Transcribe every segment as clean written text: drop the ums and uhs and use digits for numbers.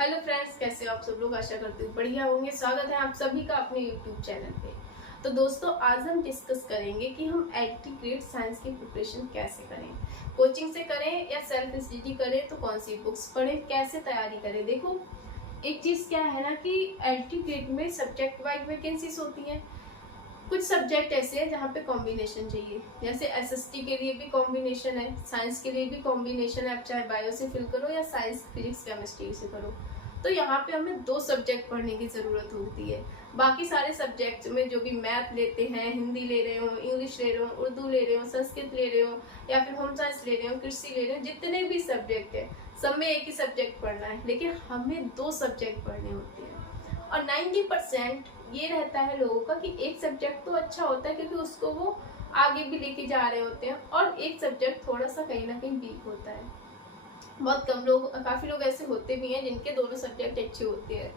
Hello friends, कैसे हो आप सब लोग। आशा करती हूँ बढ़िया होंगे। स्वागत है आप सभी का अपने यूट्यूब चैनल पे। तो दोस्तों, आज हम डिस्कस करेंगे कि हम एंटी साइंस की प्रिपरेशन कैसे करें, कोचिंग से करें या सेल्फ स्टडी करें, तो कौन सी बुक्स पढ़ें, कैसे तैयारी करें। देखो, एक चीज क्या है ना कि एंटी में सब्जेक्ट वाइज वैकेंसीज होती हैं। कुछ सब्जेक्ट ऐसे हैं जहाँ पे कॉम्बिनेशन चाहिए, जैसे एसएसटी के लिए भी कॉम्बिनेशन है, साइंस के लिए भी कॉम्बिनेशन है। आप चाहे बायो से फिल करो या साइंस फिजिक्स केमिस्ट्री से करो, तो यहाँ पे हमें 2 सब्जेक्ट पढ़ने की जरूरत होती है। बाकी सारे सब्जेक्ट में जो भी मैथ लेते हैं, हिंदी ले रहे हो, इंग्लिश ले रहे हो, उर्दू ले रहे हो, संस्कृत ले रहे हो, या फिर होम साइंस ले रहे हो, कृषि ले रहे हो, जितने भी सब्जेक्ट है सब में एक ही सब्जेक्ट पढ़ना है, लेकिन हमें 2 सब्जेक्ट पढ़ने होते हैं। और 90% ये रहता है लोगों का कि एक सब्जेक्ट तो अच्छा होता है क्योंकि उसको वो आगे भी लेके जा रहे होते हैं, और एक सब्जेक्ट थोड़ा सा कहीं ना कहीं वीक होता है। बहुत कम लोग, काफी लोग ऐसे होते भी हैं जिनके दोनों सब्जेक्ट अच्छे होते हैं।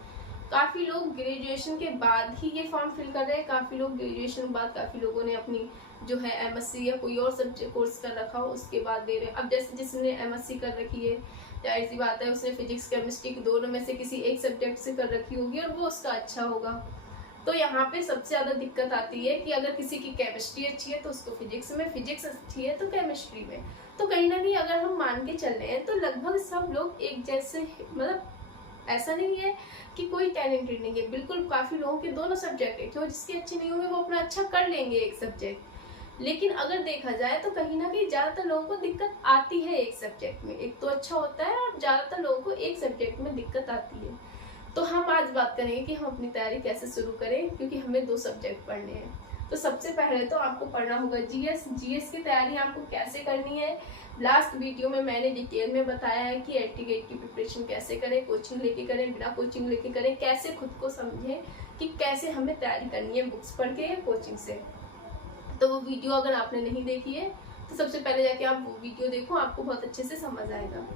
काफी लोग ग्रेजुएशन के बाद ही ये फॉर्म फिल कर रहे हैं। काफी लोग ग्रेजुएशन के बाद, काफी लोगों ने अपनी जो है एमएससी या कोई और सब्जेक्ट कोर्स कर रखा हो, उसके बाद दे रहे हैं। अब जैसे जिसने एमएससी कर रखी है, जाहिर सी बात है उसने फिजिक्स केमिस्ट्री दोनों में से किसी एक सब्जेक्ट से कर रखी होगी और वो उसका अच्छा होगा। तो यहाँ पे सबसे ज्यादा दिक्कत आती है कि अगर किसी की केमिस्ट्री अच्छी है तो उसको फिजिक्स में, फिजिक्स अच्छी है तो केमिस्ट्री में। तो कहीं ना कहीं अगर हम मान के चल रहे हैं तो लगभग सब लोग एक जैसे, मतलब ऐसा नहीं है कि कोई टैलेंटेड नहीं है। बिल्कुल काफी लोगों के दोनों सब्जेक्ट अच्छे हो, जिसके अच्छे नहीं होंगे वो अपना अच्छा कर लेंगे एक सब्जेक्ट। लेकिन अगर देखा जाए तो कहीं ना कहीं ज्यादातर लोगों को दिक्कत आती है एक सब्जेक्ट में। एक तो अच्छा होता है और ज्यादातर लोगों को एक सब्जेक्ट में दिक्कत आती है। तो हम आज बात करेंगे कि हम अपनी तैयारी कैसे शुरू करें, क्योंकि हमें 2 सब्जेक्ट पढ़ने हैं। तो सबसे पहले तो आपको पढ़ना होगा जीएस की तैयारी आपको कैसे करनी है। लास्ट वीडियो में मैंने डिटेल में बताया है कि एंटी गेट की प्रिपरेशन कैसे करें, कोचिंग लेके करें, बिना कोचिंग लेके करें, कैसे खुद को समझें कि कैसे हमें तैयारी करनी है, बुक्स पढ़ के या कोचिंग से। तो वो वीडियो अगर आपने नहीं देखी है तो सबसे पहले जाके आप वो वीडियो देखो, आपको बहुत अच्छे से समझ आएगा।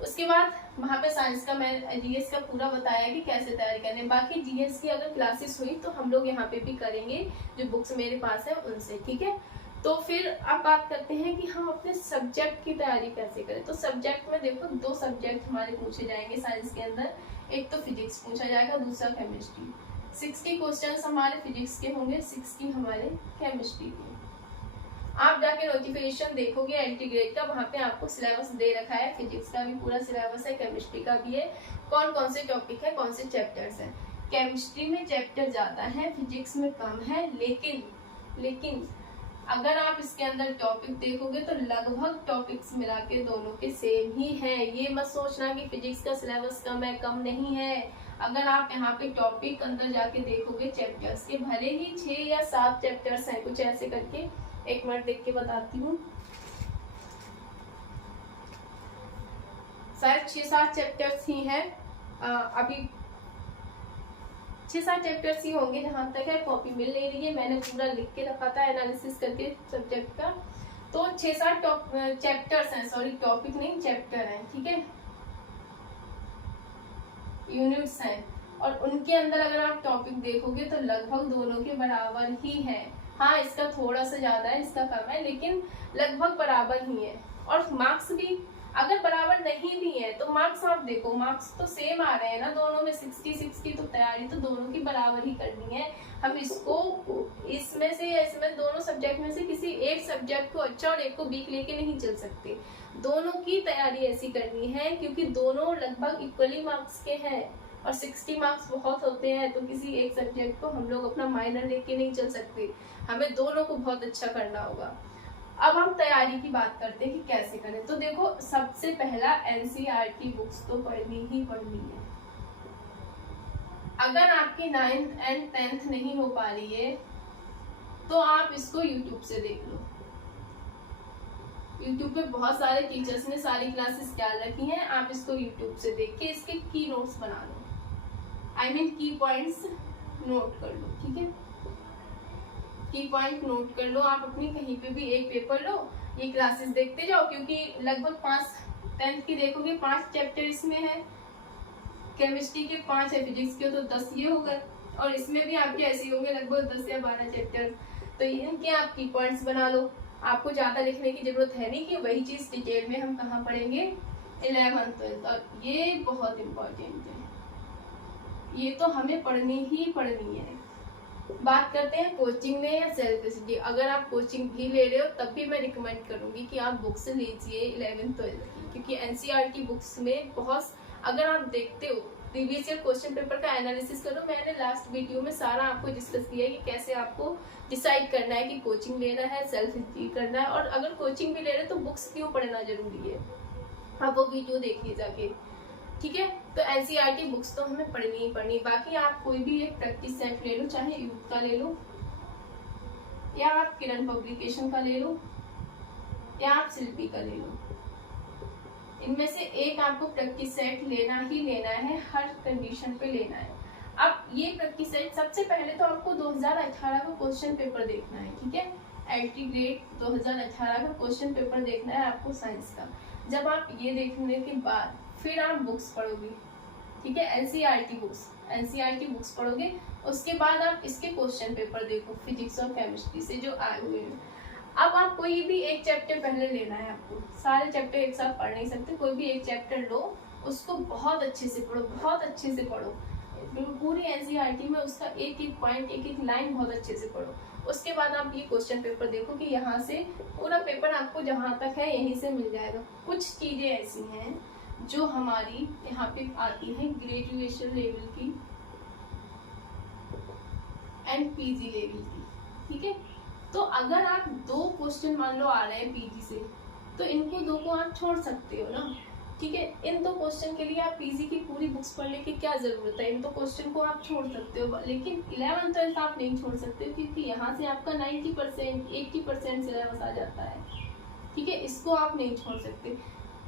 उसके बाद वहाँ पे साइंस का मैं जीएस का पूरा बताया कि कैसे तैयारी करनी है। बाकी जीएस की अगर क्लासेस हुई तो हम लोग यहाँ पे भी करेंगे, जो बुक्स मेरे पास है उनसे, ठीक है। तो फिर अब बात करते हैं कि हम अपने सब्जेक्ट की तैयारी कैसे करें। तो सब्जेक्ट में देखो 2 सब्जेक्ट हमारे पूछे जाएंगे साइंस के अंदर। एक तो फिजिक्स पूछा जाएगा, दूसरा केमिस्ट्री। 60 क्वेश्चन हमारे फिजिक्स के होंगे, 60 हमारे केमिस्ट्री के। आप जाके नोटिफिकेशन देखोगे एंटी ग्रेड का, वहाँ पे आपको सिलेबस दे रखा है। फिजिक्स का भी पूरा सिलेबस है, केमिस्ट्री का भी है, कौन कौन से टॉपिक है, कौन से चैप्टर्स हैं। केमिस्ट्री में चैप्टर ज्यादा है, फिजिक्स में कम है, लेकिन अगर आप इसके अंदर टॉपिक देखोगे तो लगभग टॉपिक्स मिला के दोनों के सेम ही है। ये मत सोचना कि फिजिक्स का सिलेबस कम है, कम नहीं है। अगर आप यहाँ पे टॉपिक अंदर जाके देखोगे चैप्टर्स के, भले ही 6 या 7 चैप्टर्स हैं कुछ ऐसे करके, एक मिनट देख के बताती हूँ, शायद 6-7 चैप्टर्स ही हैं। अभी 6-7 चैप्टर्स ही होंगे जहां तक है। कॉपी मिल नहीं रही है, मैंने पूरा लिख के रखा था एनालिसिस करके सब्जेक्ट का। तो 6-7 चैप्टर्स हैं, सॉरी टॉपिक नहीं चैप्टर हैं, ठीक है, यूनिट्स हैं। और उनके अंदर अगर आप टॉपिक देखोगे तो लगभग दोनों के बराबर ही है। हाँ, इसका थोड़ा सा ज्यादा है, इसका कम है, लेकिन लगभग बराबर ही है। और मार्क्स भी अगर बराबर नहीं भी है तो मार्क्स आप देखो, मार्क्स तो सेम आ रहे हैं ना दोनों में, 60-60। तो तैयारी तो दोनों की बराबर ही करनी है। हम इसको इसमें से या इसमें दोनों सब्जेक्ट में से किसी एक सब्जेक्ट को अच्छा और एक को वीक लेके नहीं चल सकते। दोनों की तैयारी ऐसी करनी है क्योंकि दोनों लगभग इक्वली मार्क्स के हैं, और 60 मार्क्स बहुत होते हैं। तो किसी एक सब्जेक्ट को हम लोग अपना माइनर लेके नहीं चल सकते, हमें दोनों को बहुत अच्छा करना होगा। अब हम तैयारी की बात करते हैं कि कैसे करें। तो देखो, सबसे पहला एनसीईआरटी बुक्स तो पढ़नी ही पढ़नी है। अगर आपकी 9th एंड 10th नहीं हो पा रही है तो आप इसको यूट्यूब से देख लो। यूट्यूब पे बहुत सारे टीचर्स ने सारी क्लासेस डाल रखी हैं, आप इसको यूट्यूब से देख के इसके की नोट्स बना लो, की पॉइंट्स नोट कर लो, ठीक है। की पॉइंट नोट कर लो, आप अपनी कहीं पे भी एक पेपर लो, ये क्लासेस देखते जाओ, क्योंकि लगभग 10th की देखोगे 5 चैप्टर इसमें है, केमिस्ट्री के 5 है, फिजिक्स के तो 10 ये हो गए, और इसमें भी आपके ऐसे होंगे लगभग 10 या 12 चैप्टर। तो इनके आप की पॉइंट्स बना लो। आपको ज्यादा लिखने की जरूरत है नहीं कि वही चीज डिटेल में हम कहाँ पढ़ेंगे, 11th 12th, और ये बहुत इम्पोर्टेंट है, ये तो हमें पढ़नी ही पढ़नी है। बात करते हैं कोचिंग में या सेल्फ स्टडी। अगर आप कोचिंग भी ले रहे हो तब भी मैं रिकमेंड करूंगी कि आप बुक्स लीजिए 11th 12th की, क्योंकि एनसीईआरटी बुक्स में बहुत, अगर आप देखते हो प्रीवियस ईयर क्वेश्चन पेपर का एनालिसिस करो, मैंने लास्ट वीडियो में सारा आपको डिस्कस किया है कि कैसे आपको डिसाइड करना है कि कोचिंग लेना है, सेल्फ स्टडी करना है, और अगर कोचिंग भी ले रहे हो तो बुक्स क्यों पढ़ना जरूरी है, आप वो वीडियो देखिए जाके, ठीक है। तो एनसीईआरटी बुक्स तो हमें पढ़नी ही पढ़नी। बाकी आप कोई भी एक प्रैक्टिस सेट ले लो, चाहे यूथ का ले लो, या आप किरण पब्लिकेशन का ले लो, या आप शिल्पी का ले लो, इनमें से एक आपको प्रैक्टिस सेट लेना ही लेना है, हर कंडीशन पे लेना है। अब ये प्रैक्टिस सेट, सबसे पहले तो आपको 2018 का क्वेश्चन पेपर देखना है, ठीक है। एलटी ग्रेड 2018 का क्वेश्चन पेपर देखना है आपको साइंस का। जब आप ये देखने के बाद फिर आप बुक्स पढ़ोगे, ठीक है, एनसीईआरटी बुक्स पढ़ोगे, उसके बाद आप इसके क्वेश्चन पेपर देखो फिजिक्स और केमिस्ट्री से जो आए हुए हैं। अब आप कोई भी एक चैप्टर पहले लेना है, आपको सारे चैप्टर एक साथ पढ़ नहीं सकते, कोई भी एक चैप्टर लो, उसको बहुत अच्छे से पढ़ो, बहुत अच्छे से पढ़ो, पूरी एनसीईआरटी में उसका एक एक पॉइंट, एक एक लाइन बहुत अच्छे से पढ़ो। उसके बाद आप ये क्वेश्चन पेपर देखो कि यहाँ से पूरा पेपर आपको जहाँ तक है यहीं से मिल जाएगा। कुछ चीजें ऐसी हैं जो हमारी यहाँ पे आती है ग्रेजुएशन लेवल की एंड पीजी लेवल की, ठीक है। तो अगर आप 2 क्वेश्चन मान लो आ रहे हैं पीजी से, तो इनको 2 को आप छोड़ सकते हो ना, ठीक है। इन 2 क्वेश्चन के लिए आप पीजी की पूरी बुक्स पढ़ने की क्या जरूरत है, इन 2 क्वेश्चन को आप छोड़ सकते हो, लेकिन 11th 12th आप नहीं छोड़ सकते हो, क्योंकि यहाँ से आपका 90% 80% सिलेबस आ जाता है, ठीक है, इसको आप नहीं छोड़ सकते।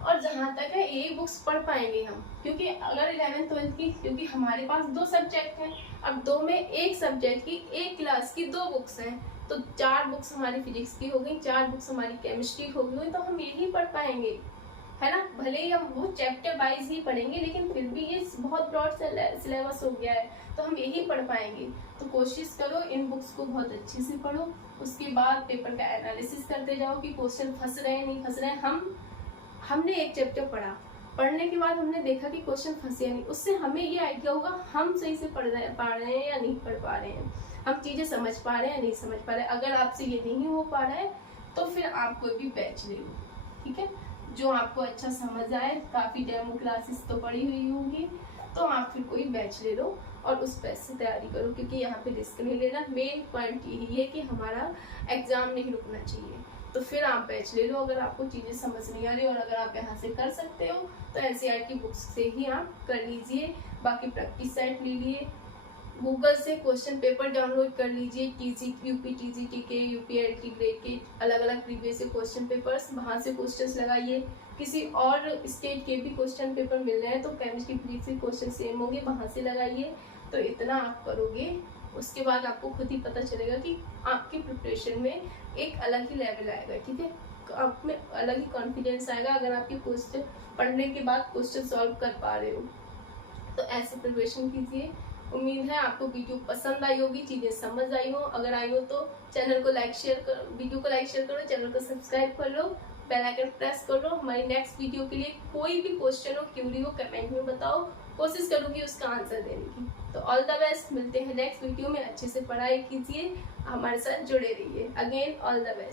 और जहाँ तक है एक बुक्स पढ़ पाएंगे हम, क्योंकि अगर 11th 12th की, क्योंकि हमारे पास 2 सब्जेक्ट हैं, अब 2 में एक सब्जेक्ट की एक क्लास की 2 बुक्स हैं, तो 4 बुक्स हमारी फिजिक्स की हो गई, 4 बुक्स हमारी केमिस्ट्री हो गई, तो हम यही पढ़ पाएंगे, है ना। भले ही हम वो चैप्टर वाइज ही पढ़ेंगे, लेकिन फिर भी ये बहुत ब्रॉड सिलेबस हो गया है, तो हम यही पढ़ पाएंगे। तो कोशिश करो इन बुक्स को बहुत अच्छे से पढ़ो, उसके बाद पेपर का एनालिसिस करते जाओ कि क्वेश्चन फंस रहे हैं नहीं फंस रहे हैं। हमने एक चैप्टर पढ़ने के बाद हमने देखा कि क्वेश्चन फंसे नहीं, उससे हमें ये आइडिया होगा हम सही से पढ़ रहे हैं या नहीं पढ़ पा रहे हैं, हम चीजें समझ पा रहे हैं या नहीं समझ पा रहे हैं। अगर आपसे ये नहीं हो पा रहा है तो फिर आप कोई भी बैच ले लो, ठीक है, जो आपको अच्छा समझ आए। काफी डेमो क्लासेस तो पढ़ी हुई होंगी, तो आप फिर कोई बैच ले लो और उस बैच से तैयारी करो, क्योंकि यहाँ पे रिस्क नहीं लेना। मेन पॉइंट यही है कि हमारा एग्जाम नहीं रुकना चाहिए, तो फिर आप बैच ले लो अगर आपको चीजें समझ नहीं आ रही, और अगर आप यहाँ से कर सकते हो तो एनसीईआरटी बुक्स से ही आप कर लीजिए। बाकी प्रैक्टिस सेट ले लिए, गूगल से क्वेश्चन पेपर डाउनलोड कर लीजिए, यूपी टीजीटी के, यूपीएलटी ग्रेड के अलग अलग प्रीवियस क्वेश्चन पेपर्स, वहाँ से क्वेश्चंस लगाइए। किसी और स्टेट के भी क्वेश्चन पेपर मिल रहे हैं तो केमिस्ट्री फिजिक्स के क्वेश्चन सेम होंगे, वहाँ से लगाइए। तो इतना आप करोगे, उसके बाद आपको खुद ही पता चलेगा कि आपकी प्रिपरेशन में एक अलग ही लेवल आएगा, ठीक है, आप में अलग ही कॉन्फिडेंस आएगा अगर आपके क्वेश्चन पढ़ने के बाद क्वेश्चन सॉल्व कर पा रहे हो। तो ऐसे प्रिपरेशन कीजिए। उम्मीद है आपको वीडियो पसंद आई होगी, चीजें समझ आई हो। अगर आई हो तो चैनल को लाइक शेयर करो, वीडियो को लाइक शेयर करो, चैनल को सब्सक्राइब कर लो, बेल आइकन प्रेस कर लो। हमारी नेक्स्ट वीडियो के लिए कोई भी क्वेश्चन हो, क्यूरी हो, कमेंट में बताओ, कोशिश करूंगी उसका आंसर देने की। तो ऑल द बेस्ट, मिलते हैं नेक्स्ट वीडियो में। अच्छे से पढ़ाई कीजिए, हमारे साथ जुड़े रहिए। Again all the best.